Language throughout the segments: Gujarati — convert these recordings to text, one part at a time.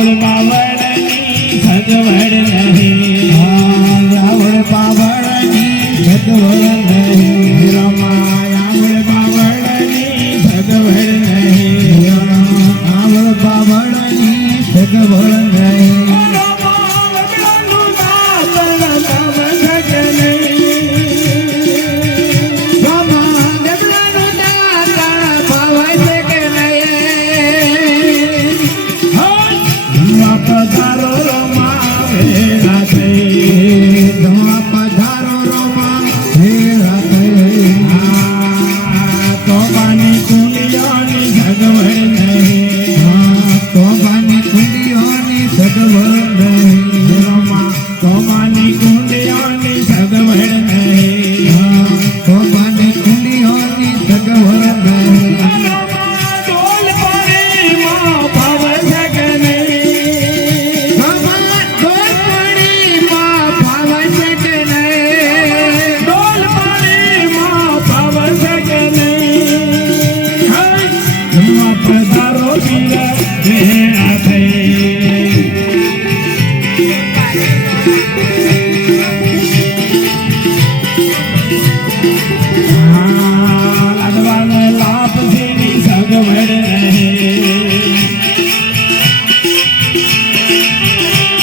રાવણ પાવણની સજવડ નહીં રાવણ પાવણની સજવડ નહીં રમા રાવણ પાવણની સજવડ નહીં Come on.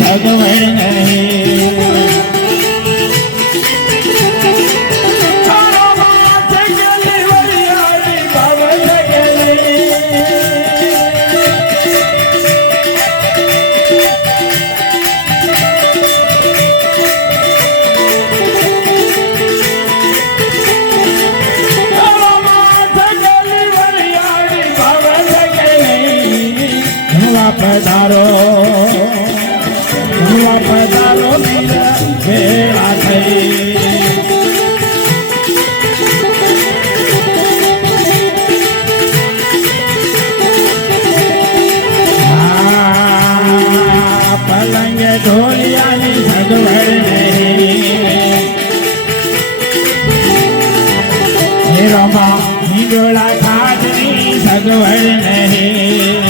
ભગવાન નહીં. પધારો. ભુવા પધારો ભેળા થઈ. પલંગ ઢોલિયાની સગવડ નહીં. રમા હિંડોળા ખાટની સગવડ નહીં.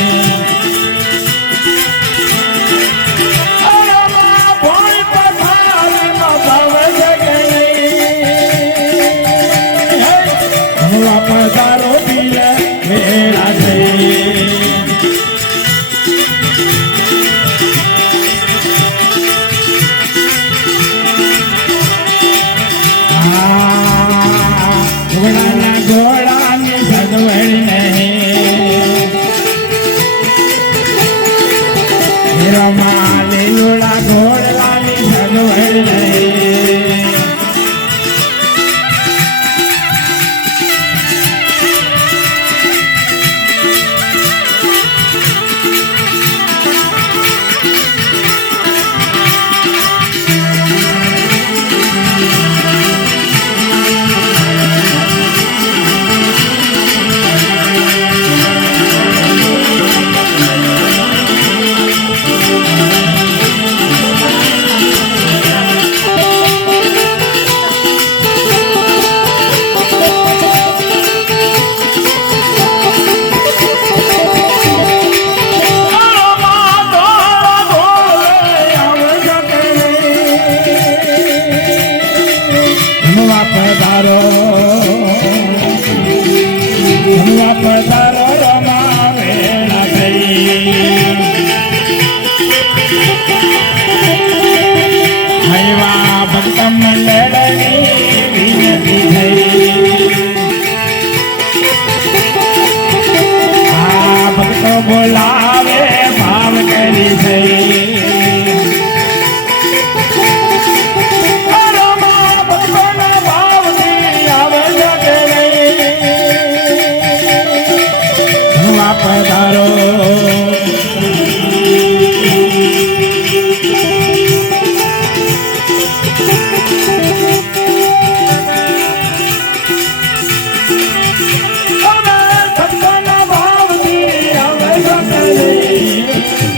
તારો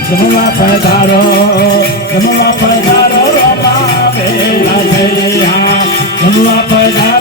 જમવા પધારો જમવા પધારો રોમા બેલા જયા પધારો